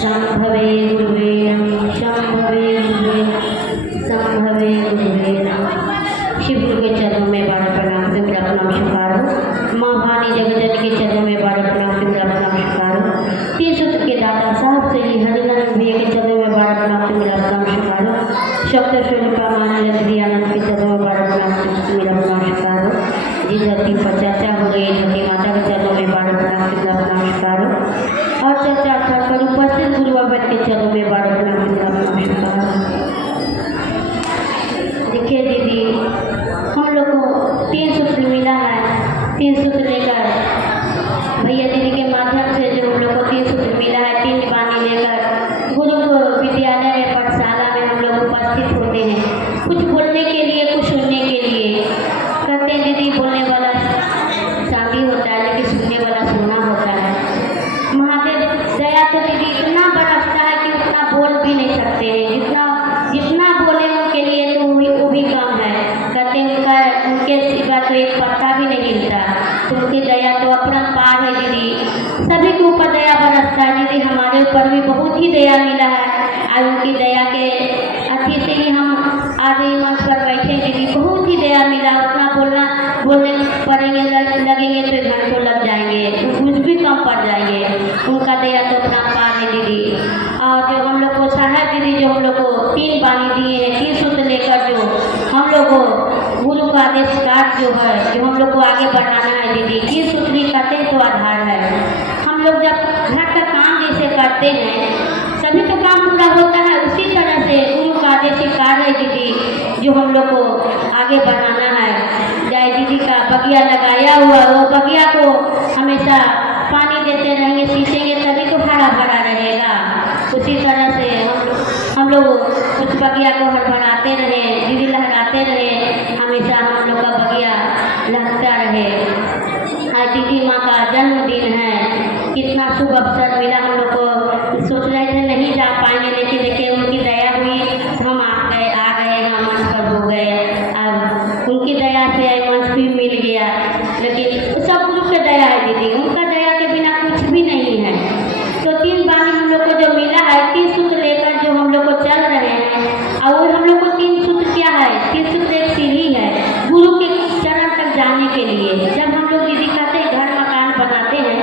संभवे गुरुवे नमः, संभवे गुरुवे नमः, संभवे गुरुवे नमः। शिव गुरु के चरणों में बारह प्रणाम से मेरा प्रणाम स्वीकारो। माँ भानी जगजन के चरणों में बारह प्रणाम से मेरा प्रणाम स्वीकारो। तीन सूत्र के दाता साहब से हरिनारायण भैया के चरणों में बारह प्रणाम से मेरा प्रणाम स्वीकारो। शब्द स्वरूप आनंद आनंद के चरणों में बारह प्रणाम से मेरा प्रणाम स्वीकारो। जिस धरती पर चर्चा हो गई धरती माता के चरणों में बारह प्रणाम से मेरा प्रणाम स्वीकारो। और चर्चा कर उपस्थित गुरु अवध के चरणों में बारह प्रणाम से मेरा प्रणाम स्वीकारो। देखिए दीदी, हम लोग को तीन सूत्र मिला है। तीन सूत्र लेकर भैया दीदी के माध्यम से जो हम लोग को तीन सूत्र मिला है, तीन बानी लेकर गुरु विद्यालय में पाठशाला में हम लोग उपस्थित होते हैं, कुछ बोलने के लिए, कुछ सुनने के लिए। कहते हैं दीदी बोलने वाला चांदी होता है लेकिन सुनने वाला सोना होता है। महादेव दया तो दीदी इतना बरसता है कि उतना बोल भी नहीं सकते हैं, जितना बोले उनके लिए तो वो भी कम है। कहते हैं उनके सिवा तो एक पत्ता भी नहीं हिलता, तो उनकी दया तो अपरंपार है दीदी। सभी के ऊपर दया बरसता है दीदी, हमारे ऊपर भी बहुत ही दया मिला है। और उनकी दया के अति से ही हम आज मंच पर बैठे दीदी, बहुत ही दया मिला। उतना बोलने पड़ेंगे लगेंगे तो घंटों लग जाएंगे, कुछ भी कम पड़ जाएंगे। उनका दया तो अपरंपार है दीदी। और जो हम लोग को साहब दीदी जो हम लोग को तीन बानी दिए हैं, तीन सूत्र लेकर जो हम लोग को गुरु का आदेश कार्य जो है, जो हम लोग को आगे बढ़ाना है दीदी, तीन सूत्री का तो आधार है। हम लोग जब घर का काम जैसे करते हैं तभी तो काम पूरा होता है, उसी तरह से गुरु का आदेश कार्य है दीदी जो हम लोग को आगे बढ़ाना है। जय दीदी का बगिया लगाया हुआ, वो बगिया को हमेशा पानी देते रहेंगे, सींचेंगे तभी तो हरा भरा रहेगा। उसी तरह से हम लोग उस बगिया को हरभराते रहे, दीदी लहराते रहे, हमेशा हम लोग का बगिया लहरता रहे। आज दीदी माँ का जन्मदिन है, कितना शुभ अवसर मिला। हम लोग को सोच रहे थे नहीं जा पाएंगे, लेकिन देखिए उनकी दया हुई, हम आ गए यहाँ मंच पर हो गए। अब उनकी दया से मंच भी मिल गया, लेकिन सब गुरु की दया है दीदी, उनका दया के बिना कुछ भी नहीं है। तो तीन बानी हम लोग को जो मिला है, तीन सूत्र लेकर जो हम लोग को चल रहे हैं, और हम लोग को तीन सूत्र क्या है, तीन सूत्र एक सीढ़ी है गुरु के चरण तक जाने के लिए। जब हम लोग दीदी कहते हैं घर मकान बनाते हैं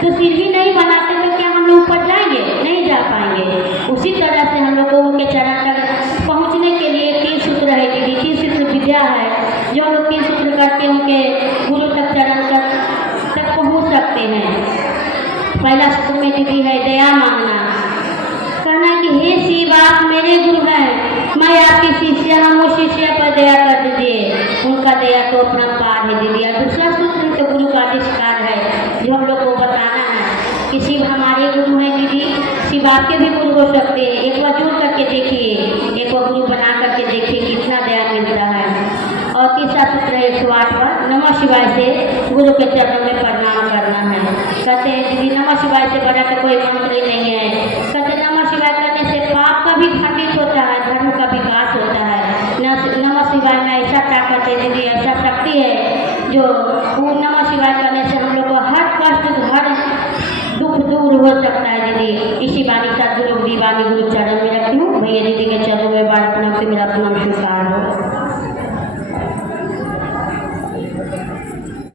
तो सीढ़ी नहीं बनाते तो क्या हम लोग ऊपर जाएंगे? नहीं जा पाएंगे। उसी तरह से हम लोग को उनके चरण तक पहुँचने के लिए तीन सूत्र है दीदी, तीन सूत्र विद्या है जो हम लोग तीन सूत्र करके उनके गुरु तक चरण तक पहुँच सकते हैं। पहला सूत्र में दीदी है दया मांगना, कहना कि हे शिव आप मेरे गुरु हैं, मैं आपकी शिष्य हूँ, वो शिष्य पर दया कर दीजिए। उनका दया तो अपना पार है दीदी। और दूसरा सूत्र तो गुरु का आविष्कार है जो हम लोग को बताना है कि शिव हमारे गुरु हैं दीदी, शिव आपके भी गुरु हो सकते हैं। एक बार जोड़ करके देखिए, एक बार गुरु बना करके देखिए, कितना दया मिलता है। और तीसरा सूत्र है 108वां, नमः शिवाय से गुरु के चरणों में प्रणाम करना है। कहते हैं दीदी नमः शिवाय से बड़ा तो कोई मंत्र ही नहीं है। कहते नमः शिवाय करने से पाप का भी खंडित होता है, धर्म का विकास होता है। नमः शिवाय में ऐसा ताकत है दीदी, ऐसा शक्ति है जो नमः शिवाय करने से हम लोग को हर कष्ट, हर दुख दूर हो सकता है दीदी। इसी बानी सदगुरु दीवानी गुरु चरण में रखती हूँ। भैया दीदी के चरणों में बार प्रणाम से मेरा प्रणाम स्वीकार हो।